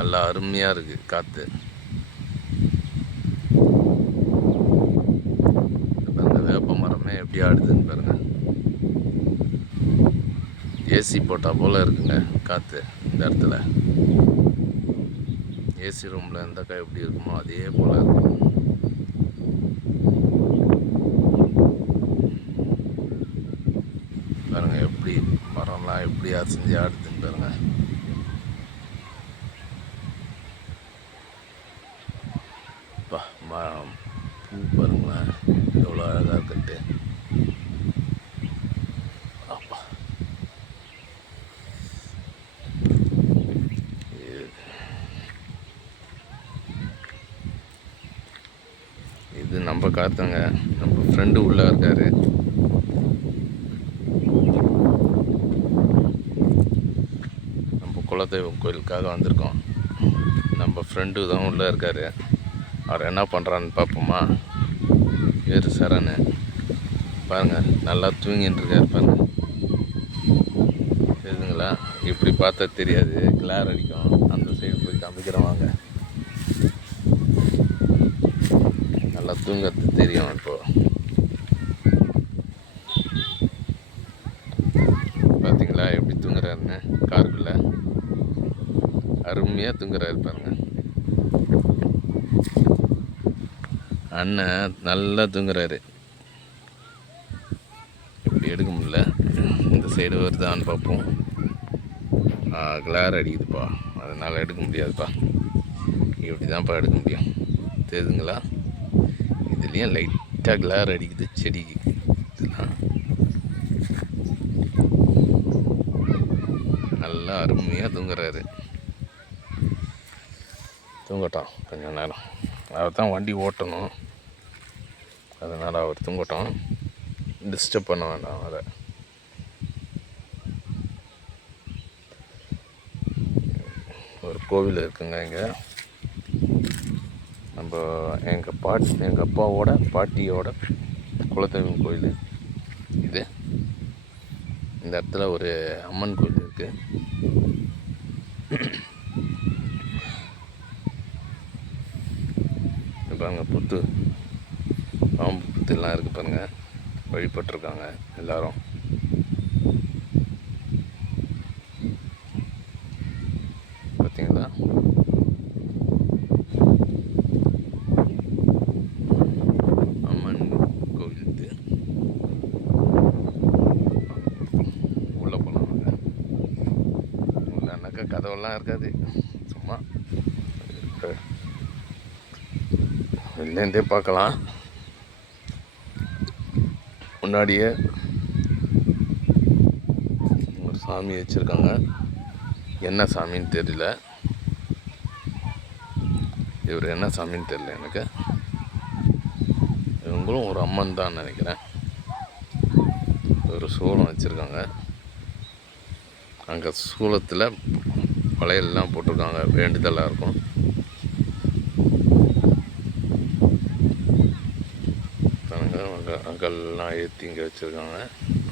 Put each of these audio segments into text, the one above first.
நல்லா அருமையாக இருக்குது காற்று. இந்த வேப்ப மரமே எப்படி ஆடுதுன்னு பாருங்கள். ஏசி போட்டால் போல் இருக்குங்க காற்று இந்த இடத்துல. ஏசி ரூமில் எந்தக்கா எப்படி இருக்குமோ அதே போல் இருக்கும். பாருங்கள் எப்படி மரம்லாம் எப்படி அசைஞ்சு ஆடுதுன்னு பாருங்கள். பூ பாருங்களேன் எவ்வளோ அழகாக இருக்குன்ட்டு. அப்பா இது நம்ம காத்துங்க. நம்ம ஃப்ரெண்டு உள்ளே இருக்காரு. நம்ம குலதெய்வம் கோயிலுக்காக வந்திருக்கோம். நம்ம ஃப்ரெண்டு தான் உள்ளே இருக்கார். அவர் என்ன பண்ணுறான்னு பார்ப்போமா? வேறு சரணு பாருங்கள், நல்லா தூங்கின்னு இருக்கார் பாருங்கள். தெரியுதுங்களா? இப்படி பார்த்தா தெரியாது, கிளார் அடிக்கும். அந்த சைடு போய் காமிக்கிறேன் வாங்க. நல்லா தூங்கிறது தெரியும். இப்போது பார்த்தீங்களா எப்படி தூங்குறாருன்னு? காருக்குள்ளே அருமையாக தூங்குறாரு பாருங்கள். அண்ணன் நல்லா தூங்குறாரு. இப்படி எடுக்க முடியல, இந்த சைடு வருதான்னு பார்ப்போம். கிளார் அடிக்குதுப்பா, அதனால் எடுக்க முடியாதுப்பா. இப்படி தான்ப்பா எடுக்க முடியும். தெரியுதுங்களா? இதுலேயும் லைட்டாக கிளார் அடிக்குது செடிக்கு. இதெல்லாம் நல்லா அருமையாக தூங்குறாரு. தூங்கட்டும் கொஞ்சம் நேரம். அவர் தான் வண்டி ஓட்டணும், அதனால் அவர் தூங்கட்டும். டிஸ்டர்ப் பண்ண வேண்டாம். அதை ஒரு கோவில் இருக்குங்க இங்கே. நம்ம எங்கள் அப்பாவோட பாட்டியோட குலதெய்வம் கோயில் இது. இந்த இடத்துல ஒரு அம்மன் கோயில் இருக்குது. பாருங்க, புத்து பாம்பு புத்துலாம் இருக்குது பாருங்கள். வழிபட்டுருக்காங்க எல்லாரும். பார்த்தீங்களா? அம்மன் கோவில் இது. உள்ளே போனாங்க. உள்ளனாக்கா கதவெல்லாம் இருக்காது, சும்மா வெளிலேருந்தே பார்க்கலாம். முன்னாடியே ஒரு சாமி வச்சுருக்காங்க. என்ன சாமின்னு தெரியல. இவர் என்ன சாமின்னு தெரியல எனக்கு. இவங்களும் ஒரு அம்மன் தான் நினைக்கிறேன். ஒரு சூளம் வச்சுருக்காங்க. அங்கே சூளத்தில் வளையல்லாம் போட்டிருக்காங்க, வேண்டுதலாக இருக்கும். அங்கெல்லாம் ஏற்றி இங்கே வச்சுருக்காங்க.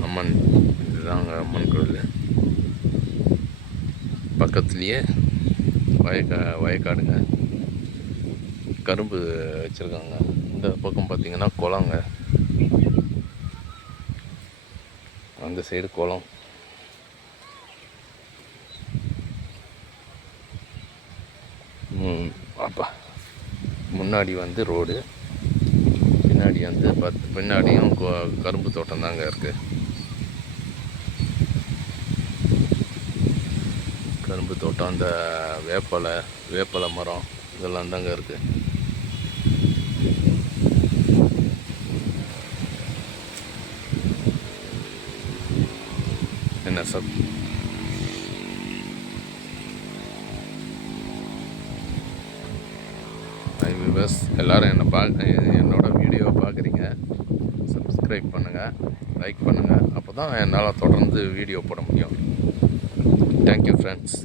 அம்மன் இதுதான் அங்கே அம்மன் கோயில். பக்கத்துலேயே வயக்காடுங்க. கரும்பு வச்சுருக்காங்க. இந்த பக்கம் பார்த்திங்கன்னா குளங்க. அந்த சைடு குளம். அப்பா முன்னாடி வந்து ரோடு, பின்னாடி வந்து பின்னாடியும் கரும்பு தோட்டம் தாங்க இருக்குது. கரும்பு தோட்டம், அந்த வேப்பலை மரம் இதெல்லாம் தாங்க இருக்குது. என்ன சார்? எல்லோரும் என்னோட வீடியோவை பார்க்குறீங்க. சப்ஸ்கிரைப் பண்ணுங்கள், லைக் பண்ணுங்கள். அப்போ தான் என்னால் தொடர்ந்து வீடியோ போட முடியும். Thank you friends.